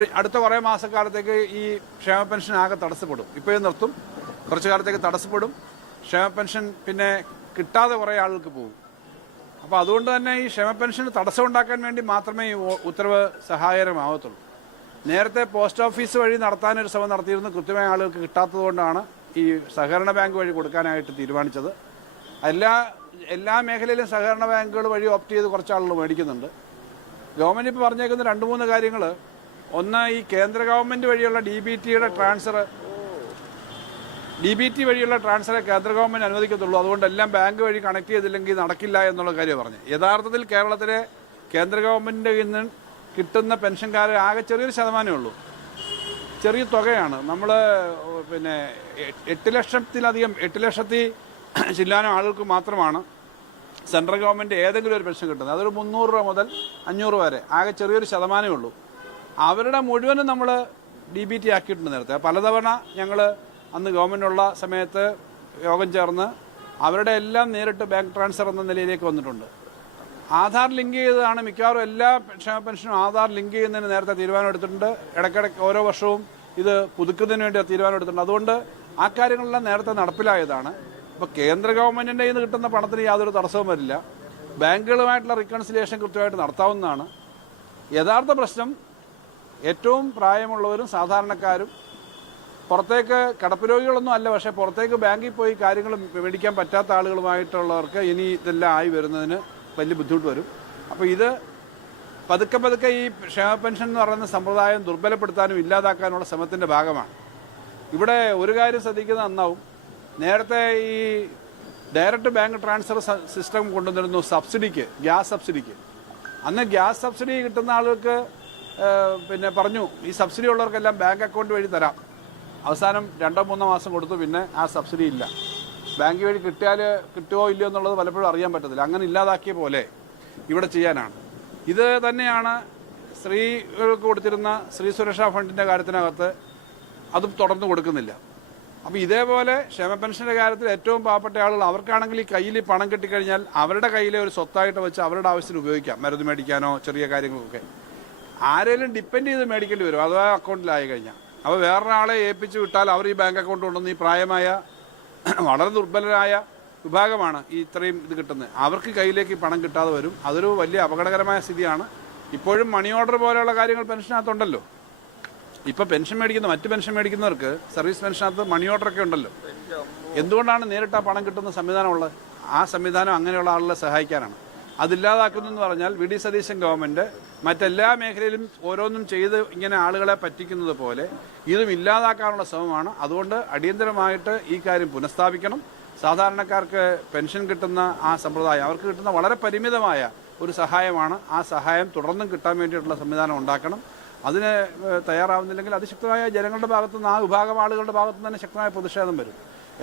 അടുത്ത കുറേ മാസക്കാലത്തേക്ക് ഈ ക്ഷേമ പെൻഷൻ ആകെ തടസ്സപ്പെടും. ഇപ്പോഴും നിർത്തും, കുറച്ചു കാലത്തേക്ക് തടസ്സപ്പെടും. ക്ഷേമ പെൻഷൻ പിന്നെ കിട്ടാതെ കുറേ ആളുകൾക്ക് പോകും. അപ്പോൾ അതുകൊണ്ട് തന്നെ ഈ ക്ഷേമ പെൻഷന് തടസ്സം ഉണ്ടാക്കാൻ വേണ്ടി മാത്രമേ ഈ ഉത്തരവ് സഹായകരമാവത്തുള്ളൂ. നേരത്തെ പോസ്റ്റ് ഓഫീസ് വഴി നടത്താനൊരു ശ്രമം നടത്തിയിരുന്നു. കൃത്യമായ ആളുകൾക്ക് കിട്ടാത്തതുകൊണ്ടാണ് ഈ സഹകരണ ബാങ്ക് വഴി കൊടുക്കാനായിട്ട് തീരുമാനിച്ചത്. എല്ലാ മേഖലയിലും സഹകരണ ബാങ്കുകൾ വഴി ഓപ്റ്റ് ചെയ്ത് കുറച്ച് ആളുകൾ മേടിക്കുന്നുണ്ട്. ഗവൺമെൻറ് ഇപ്പോൾ പറഞ്ഞേക്കുന്ന 2-3 കാര്യങ്ങൾ. ഒന്ന്, ഈ കേന്ദ്ര ഗവൺമെൻറ് വഴിയുള്ള ഡി ബി ടി വഴിയുള്ള ട്രാൻസ്ഫറെ കേന്ദ്ര ഗവൺമെൻറ് അനുവദിക്കത്തുള്ളൂ. അതുകൊണ്ട് എല്ലാം ബാങ്ക് വഴി കണക്ട് ചെയ്തില്ലെങ്കിൽ നടക്കില്ല എന്നുള്ള കാര്യം പറഞ്ഞു. യഥാർത്ഥത്തിൽ കേരളത്തിലെ കേന്ദ്ര ഗവൺമെൻറ് നിന്ന് കിട്ടുന്ന പെൻഷൻകാർ ആകെ ചെറിയൊരു ശതമാനമേ ഉള്ളൂ. ചെറിയ തുകയാണ്. നമ്മൾ പിന്നെ 8 ലക്ഷത്തി ചില്ലാനം ആളുകൾക്ക് മാത്രമാണ് സെൻട്രൽ ഗവൺമെൻറ് ഏതെങ്കിലും ഒരു പെൻഷൻ കിട്ടുന്നത്. അതൊരു 300 രൂപ മുതൽ 500 വരെ, ആകെ ചെറിയൊരു ശതമാനമേ ഉള്ളൂ. അവരുടെ മുഴുവനും നമ്മൾ ഡി ബി ടി ആക്കിയിട്ടുണ്ട്. നേരത്തെ പലതവണ ഞങ്ങൾ അന്ന് ഗവൺമെൻറ്റുള്ള സമയത്ത് യോഗം ചേർന്ന് അവരുടെ എല്ലാം നേരിട്ട് ബാങ്ക് ട്രാൻസ്ഫർ എന്ന നിലയിലേക്ക് വന്നിട്ടുണ്ട്. ആധാർ ലിങ്ക് ചെയ്തതാണ് മിക്കവാറും എല്ലാ ക്ഷേമ പെൻഷനും. ആധാർ ലിങ്ക് ചെയ്യുന്നതിന് നേരത്തെ തീരുമാനം എടുത്തിട്ടുണ്ട്. ഇടയ്ക്കിടയ്ക്ക് ഓരോ വർഷവും ഇത് പുതുക്കുന്നതിന് വേണ്ടി തീരുമാനം എടുത്തിട്ടുണ്ട്. അതുകൊണ്ട് ആ കാര്യങ്ങളെല്ലാം നേരത്തെ നടപ്പിലായതാണ്. ഇപ്പോൾ കേന്ദ്ര ഗവൺമെൻറ്റിൻ്റെ നിന്ന് കിട്ടുന്ന പണത്തിന് യാതൊരു തടസ്സവും വരില്ല. ബാങ്കുകളുമായിട്ടുള്ള റിക്കൺസിലിയേഷൻ കൃത്യമായിട്ട് നടത്താവുന്നതാണ്. യഥാർത്ഥ പ്രശ്നം ഏറ്റവും പ്രായമുള്ളവരും സാധാരണക്കാരും, പുറത്തേക്ക് കിടപ്പ് രോഗികളൊന്നും അല്ല, പക്ഷേ പുറത്തേക്ക് ബാങ്കിൽ പോയി കാര്യങ്ങൾ മേടിക്കാൻ പറ്റാത്ത ആളുകളുമായിട്ടുള്ളവർക്ക് ഇനി ഇതെല്ലാം ആയി വരുന്നതിന് വലിയ ബുദ്ധിമുട്ട് വരും. അപ്പോൾ ഇത് പതുക്കെ ഈ ക്ഷേമ പെൻഷൻ എന്ന് പറയുന്ന സമ്പ്രദായം ദുർബലപ്പെടുത്താനും ഇല്ലാതാക്കാനുള്ള ശ്രമത്തിൻ്റെ ഭാഗമാണ്. ഇവിടെ ഒരു കാര്യം ശ്രദ്ധിക്കുന്നത് നന്നാവും. നേരത്തെ ഈ ഡയറക്റ്റ് ബാങ്ക് ട്രാൻസ്ഫർ സിസ്റ്റം കൊണ്ടുവന്നിരുന്നു സബ്സിഡിക്ക്, ഗ്യാസ് സബ്സിഡിക്ക്. അന്ന് ഗ്യാസ് സബ്സിഡി കിട്ടുന്ന ആളുകൾക്ക് പിന്നെ പറഞ്ഞു ഈ സബ്സിഡി ഉള്ളവർക്കെല്ലാം ബാങ്ക് അക്കൗണ്ട് വഴി തരാം. അവസാനം 2-3 മാസം കൊടുത്തു, പിന്നെ ആ സബ്സിഡി ഇല്ല. ബാങ്ക് വഴി കിട്ടുമോ ഇല്ലയോ എന്നുള്ളത് പലപ്പോഴും അറിയാൻ പറ്റത്തില്ല. അങ്ങനെ ഇല്ലാതാക്കിയ പോലെ ഇവിടെ ചെയ്യാനാണ്. ഇത് തന്നെയാണ് സ്ത്രീകൾക്ക് കൊടുത്തിരുന്ന സ്ത്രീ സുരക്ഷാ ഫണ്ടിൻ്റെ കാര്യത്തിനകത്ത്, അതും തുടർന്ന് കൊടുക്കുന്നില്ല. അപ്പോൾ ഇതേപോലെ ക്ഷേമ പെൻഷൻ്റെ കാര്യത്തിൽ ഏറ്റവും പാവപ്പെട്ട ആളുകൾ, അവർക്കാണെങ്കിൽ ഈ കയ്യിൽ പണം കിട്ടിക്കഴിഞ്ഞാൽ അവരുടെ കയ്യിലെ ഒരു സ്വത്തായിട്ട് വെച്ച് അവരുടെ ആവശ്യത്തിന് ഉപയോഗിക്കാം. മരുന്ന് മേടിക്കാനോ ചെറിയ കാര്യങ്ങൾക്കൊക്കെ. ആരെങ്കിലും ഡിപ്പെൻഡ് ചെയ്ത് മേടിക്കേണ്ടി വരും അഥവാ അക്കൗണ്ടിലായി കഴിഞ്ഞാൽ. അപ്പോൾ വേറൊരാളെ ഏൽപ്പിച്ച് വിട്ടാൽ അവർ ഈ ബാങ്ക് അക്കൗണ്ട് കൊണ്ടുവന്ന് ഈ പ്രായമായ വളരെ ദുർബലരായ വിഭാഗമാണ് ഈ ഇത്രയും ഇത് കിട്ടുന്നത്. അവർക്ക് കയ്യിലേക്ക് പണം കിട്ടാതെ വരും. അതൊരു വലിയ അപകടകരമായ സ്ഥിതിയാണ്. ഇപ്പോഴും മണി ഓർഡർ പോലെയുള്ള കാര്യങ്ങൾ പെൻഷനകത്തുണ്ടല്ലോ. ഇപ്പം മറ്റ് പെൻഷൻ മേടിക്കുന്നവർക്ക് സർവീസ് പെൻഷനകത്ത് മണി ഓർഡറൊക്കെ ഉണ്ടല്ലോ. എന്തുകൊണ്ടാണ് നേരിട്ട് ആ പണം കിട്ടുന്ന സംവിധാനമുള്ളത്? ആ സംവിധാനം അങ്ങനെയുള്ള ആളുകളെ സഹായിക്കാനാണ്. അതില്ലാതാക്കുന്നതെന്ന് പറഞ്ഞാൽ വി ഡി സതീശൻ ഗവൺമെൻറ് മറ്റെല്ലാ മേഖലയിലും ഓരോന്നും ചെയ്ത് ഇങ്ങനെ ആളുകളെ പറ്റിക്കുന്നത് പോലെ ഇതും ഇല്ലാതാക്കാനുള്ള ശ്രമമാണ്. അതുകൊണ്ട് അടിയന്തരമായിട്ട് ഈ കാര്യം പുനഃസ്ഥാപിക്കണം. സാധാരണക്കാർക്ക് പെൻഷൻ കിട്ടുന്ന ആ സമ്പ്രദായം അവർക്ക് കിട്ടുന്ന വളരെ പരിമിതമായ ഒരു സഹായമാണ്. ആ സഹായം തുടർന്നും കിട്ടാൻ വേണ്ടിയിട്ടുള്ള സംവിധാനം ഉണ്ടാക്കണം. അതിന് തയ്യാറാവുന്നില്ലെങ്കിൽ അതിശക്തമായ ജനങ്ങളുടെ ഭാഗത്തുനിന്ന്, ആ വിഭാഗം ആളുകളുടെ ഭാഗത്തുനിന്ന് തന്നെ ശക്തമായ പ്രതിഷേധം വരും.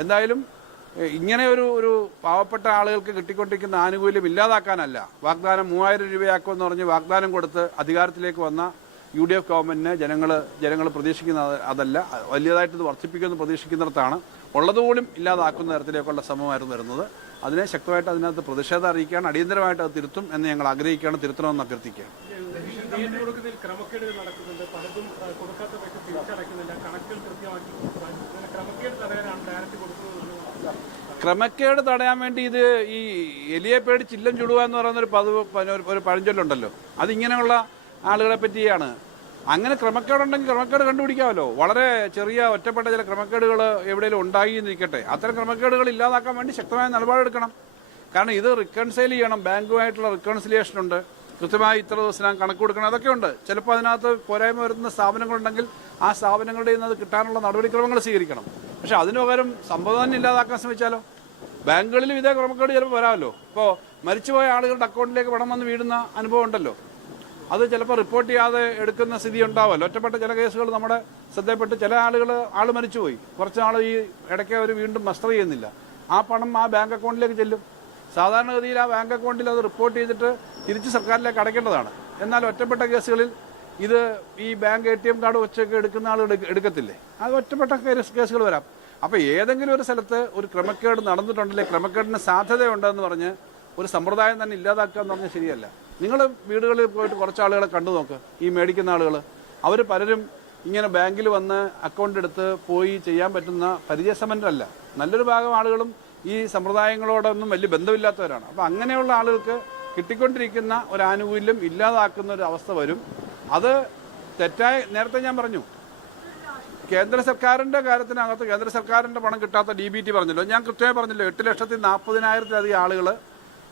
എന്തായാലും ഇങ്ങനെ ഒരു പാവപ്പെട്ട ആളുകൾക്ക് കിട്ടിക്കൊണ്ടിരിക്കുന്ന ആനുകൂല്യം ഇല്ലാതാക്കാനല്ല, വാഗ്ദാനം 3000 രൂപയാക്കുമെന്ന് പറഞ്ഞ് വാഗ്ദാനം കൊടുത്ത് അധികാരത്തിലേക്ക് വന്ന UDF ഗവൺമെൻറ്റിനെ ജനങ്ങൾ പ്രതീക്ഷിക്കുന്നത് അതല്ല. വലിയതായിട്ട് ഇത് വർദ്ധിപ്പിക്കുമെന്ന് പ്രതീക്ഷിക്കുന്നിടത്താണ് ഉള്ളതുപോലും ഇല്ലാതാക്കുന്ന തരത്തിലേക്കുള്ള ശ്രമമായിരുന്നു വരുന്നത്. അതിനെ ശക്തമായിട്ട് അതിനകത്ത് പ്രതിഷേധം അറിയിക്കുകയാണ്. അടിയന്തരമായിട്ട് അത് തിരുത്തും എന്ന് ഞങ്ങൾ ആഗ്രഹിക്കുകയാണ്, തിരുത്തണമെന്ന് അഭ്യർത്ഥിക്കുകയാണ്. ക്രമക്കേട് തടയാൻ വേണ്ടി ഇത് ഈ എലിയെ പേടി ചില്ലം ചുടുക എന്ന് പറയുന്ന ഒരു പഴഞ്ചൊല്ലുണ്ടല്ലോ. അതിങ്ങനെയുള്ള ആളുകളെ പറ്റിയാണ്. അങ്ങനെ ക്രമക്കേടുണ്ടെങ്കിൽ ക്രമക്കേട് കണ്ടുപിടിക്കാമല്ലോ. വളരെ ചെറിയ ഒറ്റപ്പെട്ട ചില ക്രമക്കേടുകൾ എവിടെയെങ്കിലും ഉണ്ടായി എന്നിരിക്കട്ടെ, അത്തരം ക്രമക്കേടുകൾ ഇല്ലാതാക്കാൻ വേണ്ടി ശക്തമായ നിലപാടെടുക്കണം. കാരണം ഇത് റിക്കൺസൈൽ ചെയ്യണം. ബാങ്കുമായിട്ടുള്ള റിക്കൺസിലിയേഷൻ ഉണ്ട്. കൃത്യമായി ഇത്ര ദിവസം കണക്ക് കൊടുക്കണം. അതൊക്കെ ഉണ്ട്. ചിലപ്പോൾ അതിനകത്ത് പോരായ്മ വരുന്ന സ്ഥാപനങ്ങളുണ്ടെങ്കിൽ ആ സ്ഥാപനങ്ങളുടെ നിന്ന് അത് കിട്ടാനുള്ള നടപടിക്രമങ്ങൾ സ്വീകരിക്കണം. പക്ഷെ അതിന് പകരം സംഭവം തന്നെ ഇല്ലാതാക്കാൻ ശ്രമിച്ചാലോ? ബാങ്കുകളിലും ഇതേ ക്രമക്കേട് ചിലപ്പോൾ വരാമല്ലോ. ഇപ്പോൾ മരിച്ചുപോയ ആളുകളുടെ അക്കൗണ്ടിലേക്ക് പണം വന്ന് വീഴുന്ന അനുഭവം ഉണ്ടല്ലോ. അത് ചിലപ്പോൾ റിപ്പോർട്ട് ചെയ്യാതെ എടുക്കുന്ന സ്ഥിതി ഉണ്ടാവുമല്ലോ. ഒറ്റപ്പെട്ട ചില കേസുകൾ നമ്മുടെ ശ്രദ്ധയപ്പെട്ട് ചില ആൾ മരിച്ചുപോയി, കുറച്ച് നാൾ ഈ ഇടയ്ക്ക് അവർ വീണ്ടും മസ്റ്റർ ചെയ്യുന്നില്ല. ആ പണം ആ ബാങ്ക് അക്കൗണ്ടിലേക്ക് ചെല്ലും. സാധാരണഗതിയിൽ ആ ബാങ്ക് അക്കൗണ്ടിൽ അത് റിപ്പോർട്ട് ചെയ്തിട്ട് തിരിച്ച് സർക്കാരിലേക്ക് അടയ്ക്കേണ്ടതാണ്. എന്നാൽ ഒറ്റപ്പെട്ട കേസുകളിൽ ഇത് ഈ ബാങ്ക് ATM കാർഡ് വെച്ചൊക്കെ എടുക്കുന്ന ആൾ എടുക്കത്തില്ലേ? അത് ഒറ്റപ്പെട്ട കേസുകൾ വരാം. അപ്പോൾ ഏതെങ്കിലും ഒരു സ്ഥലത്ത് ഒരു ക്രമക്കേട് നടന്നിട്ടുണ്ടെങ്കിൽ ക്രമക്കേടിന് സാധ്യതയുണ്ടെന്ന് പറഞ്ഞ് ഒരു സമ്പ്രദായം തന്നെ ഇല്ലാതാക്കുക എന്ന് പറഞ്ഞാൽ ശരിയല്ല. നിങ്ങൾ വീടുകളിൽ പോയിട്ട് കുറച്ച് ആളുകളെ കണ്ടു നോക്ക്, ഈ മേടിക്കുന്ന ആളുകൾ. അവർ പലരും ഇങ്ങനെ ബാങ്കിൽ വന്ന് അക്കൗണ്ട് എടുത്ത് പോയി ചെയ്യാൻ പറ്റുന്ന പരിചയസമ്പന്നരല്ല. നല്ലൊരു ഭാഗം ആളുകളും ഈ സമ്പ്രദായങ്ങളോടൊന്നും വലിയ ബന്ധമില്ലാത്തവരാണ്. അപ്പോൾ അങ്ങനെയുള്ള ആളുകൾക്ക് കിട്ടിക്കൊണ്ടിരിക്കുന്ന ഒരു ആനുകൂല്യം ഇല്ലാതാക്കുന്ന ഒരു അവസ്ഥ വരും. അത് തെറ്റായ, നേരത്തെ ഞാൻ പറഞ്ഞു, കേന്ദ്ര സർക്കാരിൻ്റെ കാര്യത്തിനകത്ത് കേന്ദ്ര സർക്കാരിൻ്റെ പണം കിട്ടാത്ത DBT പറഞ്ഞല്ലോ, ഞാൻ കൃത്യമായി പറഞ്ഞല്ലോ, 8,40,000-ലധികം ആളുകൾ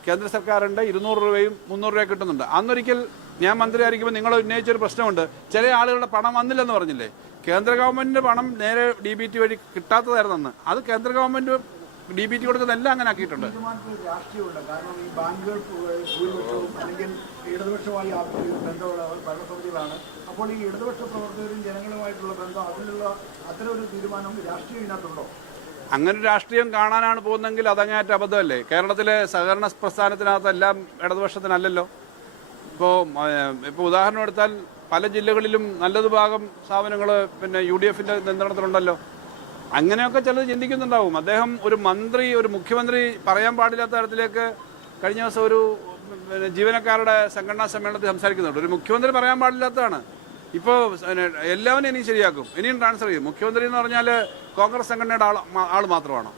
കേന്ദ്ര സർക്കാരിൻ്റെ 200 രൂപയും 300 രൂപയും കിട്ടുന്നുണ്ട്. അന്നൊരിക്കൽ ഞാൻ മന്ത്രിയായിരിക്കുമ്പോൾ നിങ്ങൾ ഉന്നയിച്ചൊരു പ്രശ്നമുണ്ട്, ചില ആളുകളുടെ പണം വന്നില്ലെന്ന് പറഞ്ഞില്ലേ. കേന്ദ്ര ഗവൺമെൻറ്റിൻ്റെ പണം നേരെ DBT വഴി കിട്ടാത്തതായിരുന്നു അന്ന്. അത് കേന്ദ്ര ഗവൺമെൻറ് DBT കൊടുക്കുന്ന എല്ലാം അങ്ങനെ ആക്കിയിട്ടുണ്ട്. രാഷ്ട്രീയമുണ്ട്. കാരണം ഈ ബാങ്കുകൾ ഭൂരിപക്ഷവും അല്ലെങ്കിൽ ഇടതുപക്ഷമായി ബന്ധമുള്ള ഭരണസമിതികളാണ്. അപ്പോൾ ഈ ഇടതുപക്ഷ പ്രവർത്തകരും ജനങ്ങളുമായിട്ടുള്ള ബന്ധം, അതിലുള്ള അത്തരം ഒരു തീരുമാനം രാഷ്ട്രീയം ഇതിനകത്തുണ്ടോ? അങ്ങനെ രാഷ്ട്രീയം കാണാനാണ് പോകുന്നതെങ്കിൽ അതങ്ങേറ്റ അബദ്ധമല്ലേ. കേരളത്തിലെ സഹകരണ പ്രസ്ഥാനത്തിനകത്തെല്ലാം ഇടതുപക്ഷത്തിനല്ലല്ലോ. ഇപ്പോൾ ഉദാഹരണം എടുത്താൽ പല ജില്ലകളിലും നല്ലത് ഭാഗം സ്ഥാപനങ്ങൾ പിന്നെ UDFന്റെ നിയന്ത്രണത്തിലുണ്ടല്ലോ. അങ്ങനെയൊക്കെ ചിലത് ചിന്തിക്കുന്നുണ്ടാവും. അദ്ദേഹം ഒരു മുഖ്യമന്ത്രി പറയാൻ പാടില്ലാത്ത തരത്തിലേക്ക് കഴിഞ്ഞ ദിവസം ഒരു ജീവനക്കാരുടെ സംഘടനാ സമ്മേളനത്തിൽ സംസാരിക്കുന്നുണ്ട്. ഒരു മുഖ്യമന്ത്രി പറയാൻ പാടില്ലാത്തതാണ്. ഇപ്പോൾ എല്ലാവരും ഇനിയും ശരിയാക്കും, ഇനിയും ട്രാൻസ്ഫർ ചെയ്യും. മുഖ്യമന്ത്രി എന്ന് പറഞ്ഞാൽ കോൺഗ്രസ് സംഘടനയുടെ ആൾ മാത്രമാണോ,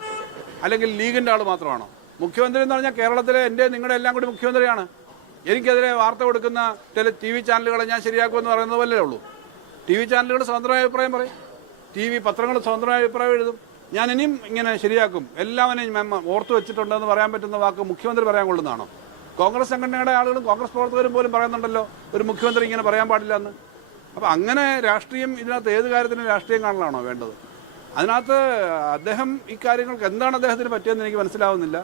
അല്ലെങ്കിൽ ലീഗിൻ്റെ ആൾ മാത്രമാണോ? മുഖ്യമന്ത്രി എന്ന് പറഞ്ഞാൽ കേരളത്തിലെ എൻ്റെ നിങ്ങളുടെ എല്ലാം കൂടി മുഖ്യമന്ത്രിയാണ്. എനിക്കെതിരെ വാർത്ത കൊടുക്കുന്ന ചില TV ചാനലുകളെ ഞാൻ ശരിയാക്കുമെന്ന് പറയുന്നത് വല്ലേ ഉള്ളൂ. TV ചാനലുകൾ സ്വതന്ത്രമായ അഭിപ്രായം പറയും, പത്രങ്ങൾ സ്വതന്ത്രമായ അഭിപ്രായം എഴുതും. ഞാൻ ഇനിയും ഇങ്ങനെ ശരിയാക്കും, എല്ലാവരെയും ഓർത്തു വെച്ചിട്ടുണ്ടെന്ന് പറയാൻ പറ്റുന്ന വാക്ക് മുഖ്യമന്ത്രി പറയാൻ കൊള്ളുന്നതാണോ? കോൺഗ്രസ് സംഘടനയുടെ ആളുകളും കോൺഗ്രസ് പ്രവർത്തകരും പോലും പറയുന്നുണ്ടല്ലോ ഒരു മുഖ്യമന്ത്രി ഇങ്ങനെ പറയാൻ പാടില്ല എന്ന്. അപ്പോൾ അങ്ങനെ രാഷ്ട്രീയം ഇതിനകത്ത് ഏത് കാര്യത്തിനും രാഷ്ട്രീയം കാണലാണോ വേണ്ടത്? അതിനകത്ത് അദ്ദേഹം ഈ കാര്യങ്ങൾക്ക് എന്താണ് അദ്ദേഹത്തിന് പറ്റിയെന്ന് എനിക്ക് മനസ്സിലാവുന്നില്ല.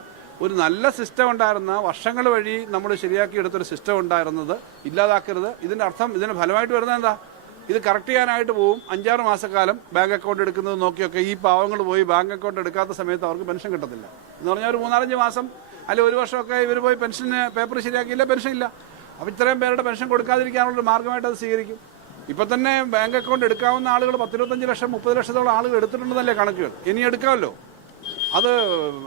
ഒരു നല്ല സിസ്റ്റം ഉണ്ടായിരുന്ന, വർഷങ്ങൾ വഴി നമ്മൾ ശരിയാക്കിയെടുത്തൊരു സിസ്റ്റം ഉണ്ടായിരുന്നത് ഇല്ലാതാക്കരുത്. ഇതിൻ്റെ അർത്ഥം, ഇതിൻ്റെ ഫലമായിട്ട് വരുന്നത് എന്താ? ഇത് കറക്റ്റ് ചെയ്യാനായിട്ട് പോവും. 5-6 മാസക്കാലം ബാങ്ക് അക്കൗണ്ട് എടുക്കുന്നത് നോക്കിയൊക്കെ ഈ പാവങ്ങൾ പോയി ബാങ്ക് അക്കൗണ്ട് എടുക്കാത്ത സമയത്ത് അവർക്ക് പെൻഷൻ കിട്ടത്തില്ല എന്ന് പറഞ്ഞാൽ ഒരു 3-5 മാസം അല്ലെങ്കിൽ 1 വർഷമൊക്കെ ഇവർ പോയി പെൻഷന് പേപ്പർ ശരിയാക്കിയില്ല, പെൻഷൻ ഇല്ല. അപ്പോൾ ഇത്രയും പേരുടെ പെൻഷൻ കൊടുക്കാതിരിക്കാനുള്ളൊരു മാർഗ്ഗമായിട്ട് അത് സ്വീകരിക്കും. ഇപ്പം തന്നെ ബാങ്ക് അക്കൗണ്ട് എടുക്കാവുന്ന ആളുകൾ 10-25 ലക്ഷം 30 ലക്ഷത്തോളം ആളുകൾ എടുത്തിട്ടുണ്ടെന്നല്ലേ കണക്കുകൾ. ഇനി എടുക്കാമല്ലോ. അത്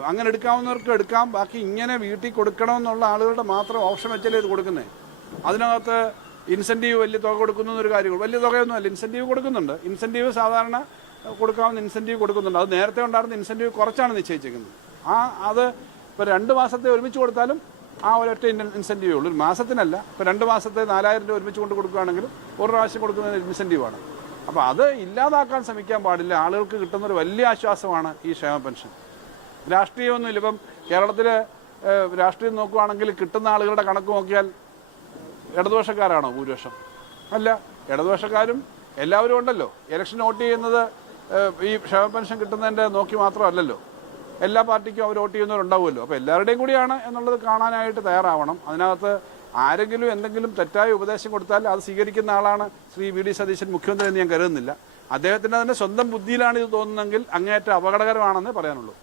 അങ്ങനെ എടുക്കാവുന്നവർക്ക് എടുക്കാം. ബാക്കി ഇങ്ങനെ വീട്ടിൽ കൊടുക്കണമെന്നുള്ള ആളുകളുടെ മാത്രം ഓപ്ഷൻ വെച്ചല്ലേ ഇത് കൊടുക്കുന്നത്. അതിനകത്ത് ഇൻസെൻറ്റീവ് വലിയ തുക കൊടുക്കുന്നു എന്നൊരു കാര്യങ്ങൾ, വലിയ തുകയൊന്നുമല്ല, ഇൻസെൻറ്റീവ് കൊടുക്കുന്നുണ്ട്. ഇൻസെൻറ്റീവ് സാധാരണ കൊടുക്കാവുന്ന ഇൻസെൻറ്റീവ് കൊടുക്കുന്നുണ്ട്. അത് നേരത്തെ ഉണ്ടായിരുന്ന ഇൻസെൻറ്റീവ് കുറച്ചാണ് നിശ്ചയിച്ചിരിക്കുന്നത്. അത് ഇപ്പോൾ 2 മാസത്തെ ഒരുമിച്ച് കൊടുത്താലും ആ ഒരൊറ്റ ഇൻസെൻറ്റീവേ ഉള്ളൂ, ഒരു മാസത്തിനല്ല. ഇപ്പോൾ 2 മാസത്തെ 4,000 രൂപ ഒരുമിച്ച് കൊണ്ട് കൊടുക്കുകയാണെങ്കിലും ഒരു പ്രാവശ്യം കൊടുക്കുന്ന ഇൻസെൻറ്റീവാണ്. അപ്പോൾ അത് ഇല്ലാതാക്കാൻ ശ്രമിക്കാൻ പാടില്ല. ആളുകൾക്ക് കിട്ടുന്നൊരു വലിയ ആശ്വാസമാണ് ഈ ക്ഷേമ പെൻഷൻ. രാഷ്ട്രീയമൊന്നുമില്ല. ഇപ്പം കേരളത്തിലെ രാഷ്ട്രീയം നോക്കുകയാണെങ്കിൽ കിട്ടുന്ന ആളുകളുടെ കണക്ക് നോക്കിയാൽ ഇടതുപക്ഷക്കാരാണോ ഭൂരിപക്ഷം? അല്ല, ഇടതുപക്ഷക്കാരും എല്ലാവരും ഉണ്ടല്ലോ. ഇലക്ഷൻ വോട്ട് ചെയ്യുന്നത് ഈ ക്ഷേമ പെൻഷൻ കിട്ടുന്നതിൻ്റെ നോക്കി മാത്രമല്ലല്ലോ, എല്ലാ പാർട്ടിക്കും അവർ വോട്ട് ചെയ്യുന്നവരുണ്ടാവുമല്ലോ. അപ്പോൾ എല്ലാവരുടെയും കൂടിയാണ് എന്നുള്ളത് കാണാനായിട്ട് തയ്യാറാവണം. അതിനകത്ത് ആരെങ്കിലും എന്തെങ്കിലും തെറ്റായ ഉപദേശം കൊടുത്താൽ അത് സ്വീകരിക്കുന്ന ആളാണ് ശ്രീ VD സതീശൻ മുഖ്യമന്ത്രി എന്ന് ഞാൻ കരുതുന്നില്ല. അദ്ദേഹത്തിൻ്റെ തന്നെ സ്വന്തം ബുദ്ധിയിലാണ് ഇത് തോന്നുന്നതെങ്കിൽ അങ്ങേയറ്റം അപകടകരമാണെന്നേ പറയാനുള്ളൂ.